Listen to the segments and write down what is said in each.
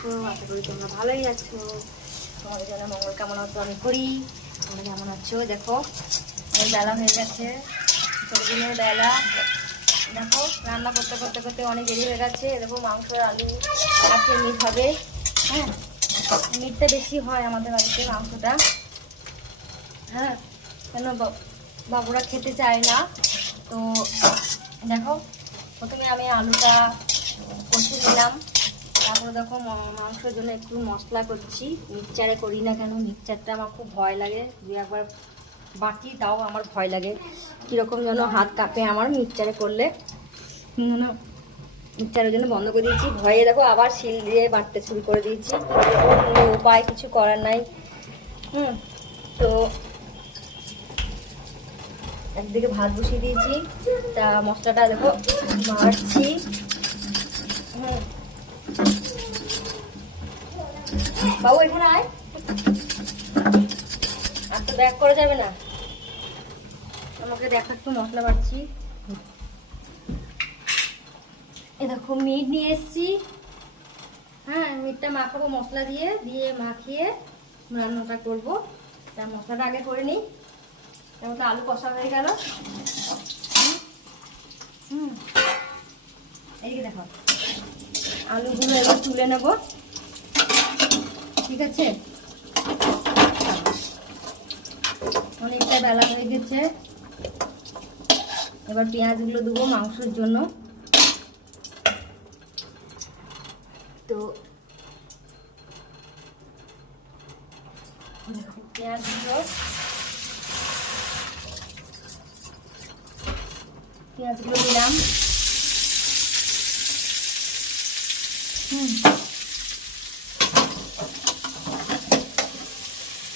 আছো? আশা করি তোমরা ভালোই আছো। তোমাদের জন্য মঙ্গল কামনা তো আমি করি। তোমরা কেমন আছো? দেখো বেলা হয়ে গেছে, ছোটদিনের বেলা। দেখো রান্না করতে করতে করতে অনেক দেরি হয়ে গেছে। দেখো মাংস, আলু, আজকে মিট হবে। হ্যাঁ, মিটটা বেশি হয় আমাদের বাড়িতে, মাংসটা। হ্যাঁ, কেন বাবুরা খেতে চায় না। তো দেখো প্রথমে আমি আলুটা কষে নিলাম। তারপরে দেখো মাংসের জন্য একটু মশলা করছি। মিক্সচারে করি না কেন, মিক্সচারটা আমার খুব ভয় লাগে। দু একবার বাটি তাও আমার ভয় লাগে, কীরকম যেন হাত কাঁপে আমার মিক্সচারে করলে। মিক্সচারের জন্য বন্ধ করে দিয়েছি। ভয়ে দেখো আবার শিল দিয়ে বাটতে শুরু করে দিয়েছি। কোনো উপায় কিছু করার নাই। তো একদিকে ভাত বসিয়ে দিয়েছি, তা মশলাটা দেখো মারছি। বাবু এখানে আয়, আর তো ব্যাক করা যাবে না। আমাকে দেখো একটু মশলা বাড়ছি। এ দেখো মিট নিয়ে এসছি। হ্যাঁ, মিটটা মাখাবো মশলা দিয়ে দিয়ে মাখিয়ে রান্নাটা করবো। তা মশলাটা আগে করে নিই। তারপর তো আলু কষা হয়ে গেল। এইদিকে দেখো আলুগুলো এবার তুলে নেব, ঠিক আছে? অনেকটা বেলা হয়ে গেছে, এবার পেঁয়াজগুলো দেবো মাংসের জন্য। তো পেঁয়াজগুলো দিলাম।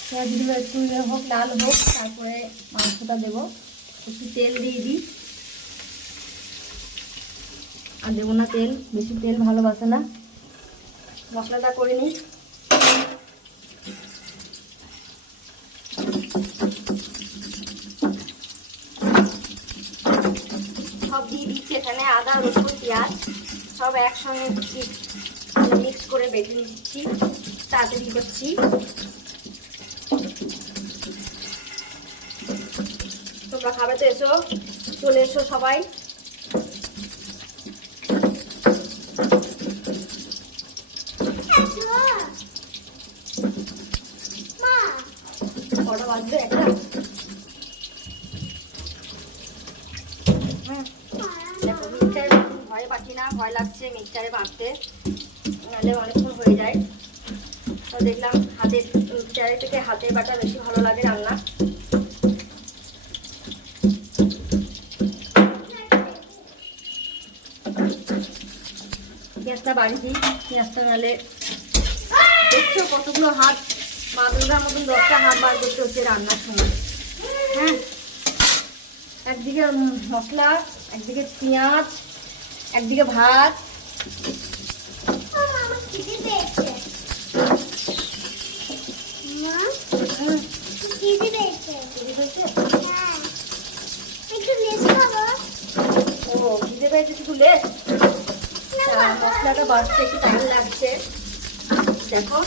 পেঁয়াজগুলো একটু হোক, লাল হোক, তারপরে মাংসটা দেবো। একটু তেল দিয়ে দিই, আর দেবো না তেল, বেশি তেল ভালোবাসে না। মশলাটা করে নিই। সব দিয়ে দিচ্ছি এখানে, আদা, রসুন, পেঁয়াজ সব একসঙ্গে মিক্স করে বেটে নিচ্ছি, তাড়াতাড়ি করছি। তোমরা খাবে তো এসো, চলে এসো সবাই। কটা বাজবে? একটা। দেখো মিক্সচারে ভয়ে পাচ্ছি না, ভয় লাগছে মিক্সচারে বাঁধতে, নাহলে অনেকক্ষণ হয়ে যায়। তো দেখলাম হাতের মিক্সচারের থেকে হাতের বাটা বেশি ভালো লাগে রান্না। পেঁয়াজটা বাড়ি দিই, পেঁয়াজটা নাহলে দেখছো কতগুলো হাত, মা দুর্গার মতন 10টা হাত বার করতে হচ্ছে রান্নার সময়। হ্যাঁ, একদিকে মশলা, একদিকে পেঁয়াজ, একদিকে ভাত। ও খিদে পেয়েছে শুধু লেস? মশলাটা বাড়তে একটু টাইম লাগছে। দেখো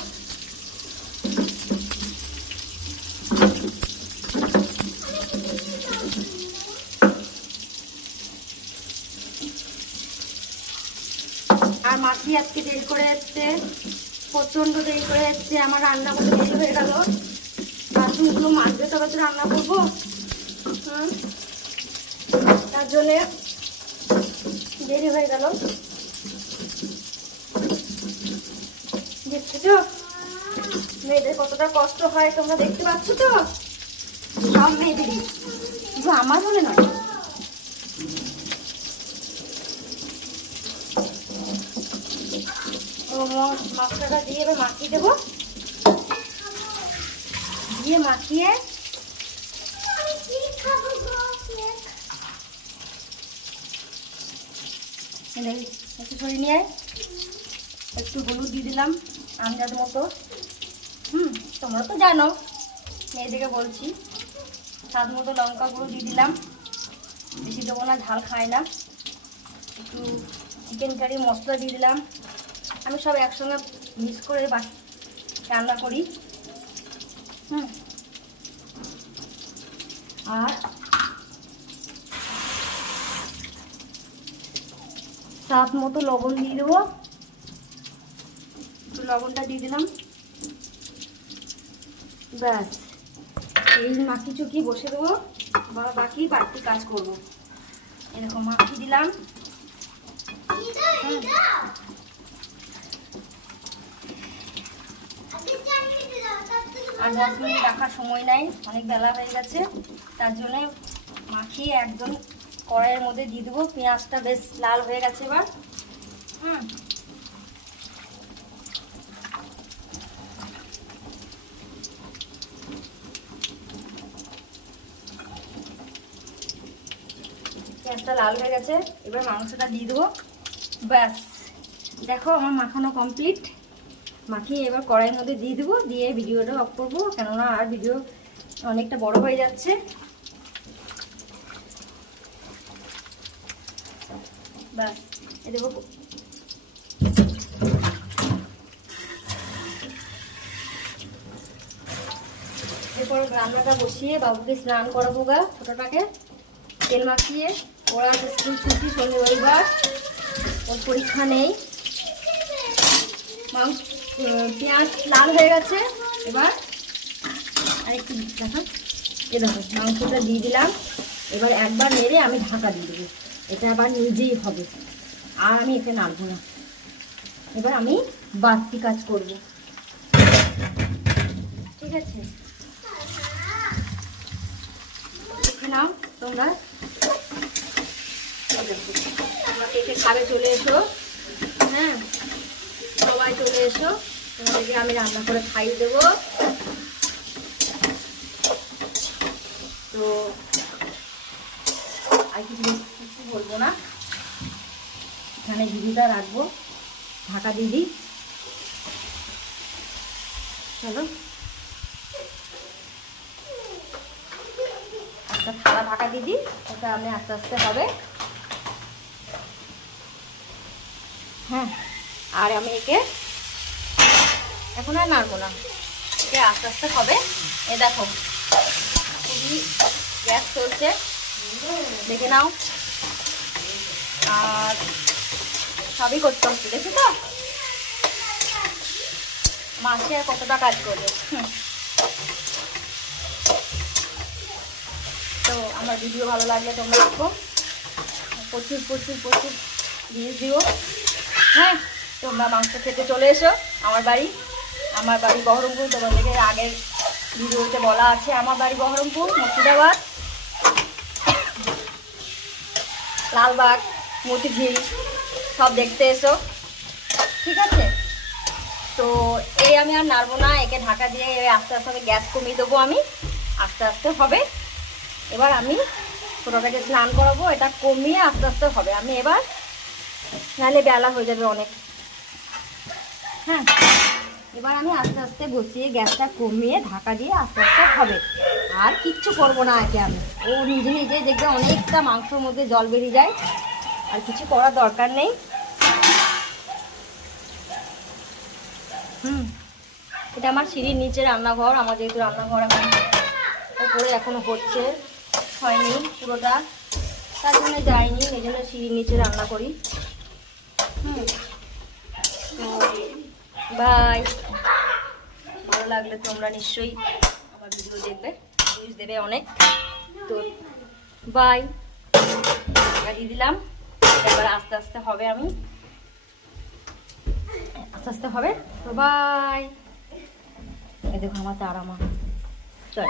আর মাসি আজকে দেরি করে এসছে, প্রচন্ড দেরি করে এসছে। আমার রান্না করতে দেরি হয়ে গেল, বাথরুমগুলো মাজতে তবে তো রান্না করবো। তার জন্য দেরি হয়ে গেল। দেখতেছো মেয়েদের কতটা কষ্ট হয়, তোমরা দেখতে পাচ্ছ তো? সব মেয়েদেরই, শুধু আমার মনে নয়। মশলাটা দিয়ে এবার মাখিয়ে দেবো, দিয়ে মাখিয়ে একটু সরিয়ে নিয়ে একটু হলুদ দিয়ে দিলাম আন্দাজ মতো। তোমরা তো জানো, মেয়েদেরকে বলছি। স্বাদ মতো লঙ্কা গুঁড়ো দিয়ে দিলাম, বেশি দেবো না, ঝাল খায় না। একটু চিকেন কারি মশলা দিয়ে দিলাম, আমি সব একসঙ্গে মিক্স করে রান্না করি। আর স্বাদ মতো লবণ দিয়ে দেবো, একটু লবণটা দিয়ে দিলাম। ব্যাস, এই মাখি চুকি বসে দেবো, বাকি বাড়তি কাজ করবো। এরকম মাখি দিলাম। আর 10 মিনিট রাখার সময় নাই, অনেক বেলা হয়ে গেছে, তার জন্যে মাখিয়ে একদম কড়াইয়ের মধ্যে দিয়ে দেবো। পেঁয়াজটা বেশ লাল হয়ে গেছে এবার। পেঁয়াজটা লাল হয়ে গেছে, এবার মাংসটা দিয়ে দেবো। ব্যাস, দেখো আমার মাখানো কমপ্লিট। মাখিয়ে এবার কড়াইয়ের মধ্যে দিয়ে দেবো, দিয়ে ভিডিওটা অফ করবো, কেননা আর ভিডিও অনেকটা বড় হয়ে যাচ্ছে। ব্যাস, এ দেবো। এরপর রান্নাটা বসিয়ে বাবুকে স্নান করাবো গা, ছোটোটাকে তেল মাখিয়ে। ওরা স্কুল ছুটি, শনি রবিবার, ওর পরীক্ষা নেই। পেঁয়াজ লাল হয়ে গেছে, এবার আরেকটু দেখো, এ দেখো মাংসটা দিয়ে দিলাম। এবার একবার নেড়ে আমি ঢাকা দিয়ে দেবো, এটা আবার নিজেই হবে, আর আমি এতে নাড়বো না। এবার আমি বাড়তি কাজ করব, ঠিক আছে? দেখে নাও তোমরা, কে খাবে চলে এসো। হ্যাঁ, সবাই চলে এসো, তোমাদেরকে আমি রান্না করে খাইয়ে দেবো। তো আর কিছু বলবো না, এখানে দিদিটা রাখবো, ঢাকা দিদি। চলো একটা থালা ঢাকা দিদি, ওটা আমি আস্তে আস্তে হবে। হ্যাঁ, আর আমি একে এখন আর নাড়বো না, একে আস্তে আস্তে হবে। এ দেখো খুবই গ্যাস চলছে, দেখে নাও। আর সবই করতে হচ্ছে, দেখি তো মাসে আর কতটা কাজ করবে। তো আমার ভিডিও ভালো লাগলে তোমরা দেখো, প্রচুর প্রচুর প্রচুর ভিউজ দিও। হ্যাঁ, তোমরা মাংস খেতে চলে এসো আমার বাড়ি বহরমপুর। তোমাদেরকে আগের ভিডিওতে বলা আছে, আমার বাড়ি বহরমপুর, মুর্শিদাবাদ, লালবাগ, মতিঝিল, সব দেখতে এসো, ঠিক আছে? তো এই আমি আর নাড়বো না, একে ঢাকা দিয়ে আস্তে আস্তে আমি গ্যাস কমিয়ে দেবো। আমি আস্তে আস্তে হবে। এবার আমি ছোটোটাকে স্নান করাবো, এটা কমিয়ে আস্তে আস্তে হবে। আমি এবার নাহলে বেলা হয়ে যাবে অনেক। হ্যাঁ, এবার আমি আস্তে আস্তে বসিয়ে গ্যাসটা কমিয়ে ঢাকা দিয়ে আস্তে আস্তে হবে। আর কিচ্ছু করবো না একে আমি, ও নিজে নিজে দেখবে অনেকটা মাংসের মধ্যে জল বেরিয়ে যায়, আর কিছু করার দরকার নেই। এটা আমার সিঁড়ির নিচে রান্নাঘর। আমার যেহেতু রান্নাঘর এখন উপরে এখনো হচ্ছে, হয়নি পুরোটা, তার জন্য যাইনি, এই জন্য সিঁড়ির নিচে রান্না করি। বাই, ভালো লাগলে তোমরা নিশ্চয়ই আমার ভিডিও দেখবে, ভিউজ দেবে অনেক। তো বাই, দিয়ে দিলাম। এবার আস্তে আস্তে হবে, আমি আস্তে আস্তে হবে। তো বাই। এই দেখো আমার তারা মা চল।